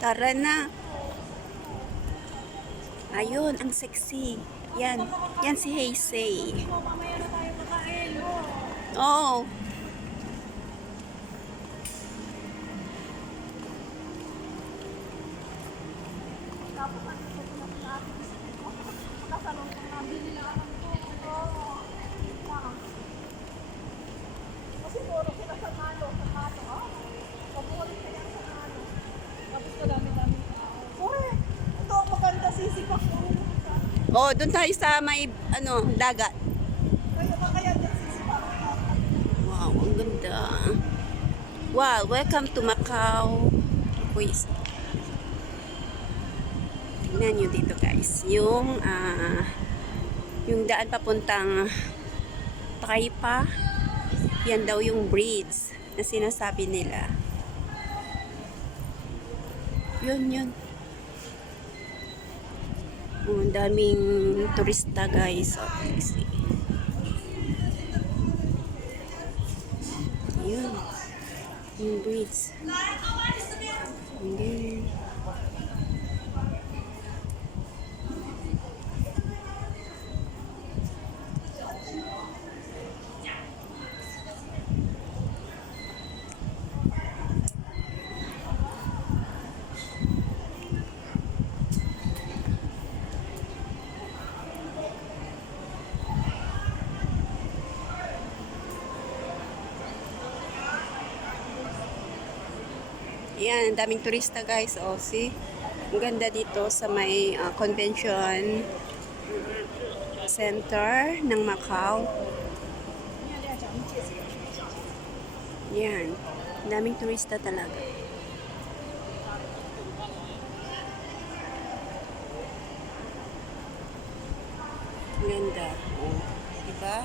Tara na. Ayun, ang sexy. Yan. Yan si Heisei. Mamaya na tayo kakain. Oo. Tapos ano ito na sa atin. Makasalong pang nabili lang ang to. Kasi puro sila sa malo. Pabuhay kaya sa malo. Tapos kadami-dami tao. Correct. Ito ang maganda sisipak ko. Oh, doon tayo sa may dagat. Kaya dyan sisipak ko. Wow, ang ganda. Wow, welcome to Macau. Quiz. Tingnan nyo dito guys. Yung daan papuntang Taipa. Yan daw yung bridge na sinasabi nila. Yun. Ang daming turista guys. So, see. Yun. Yung bridge. Okay. Yan, ang daming turista guys. O, see? Ang ganda dito sa may convention center ng Macau. Yan. Ang daming turista talaga. Ang ganda. O, diba?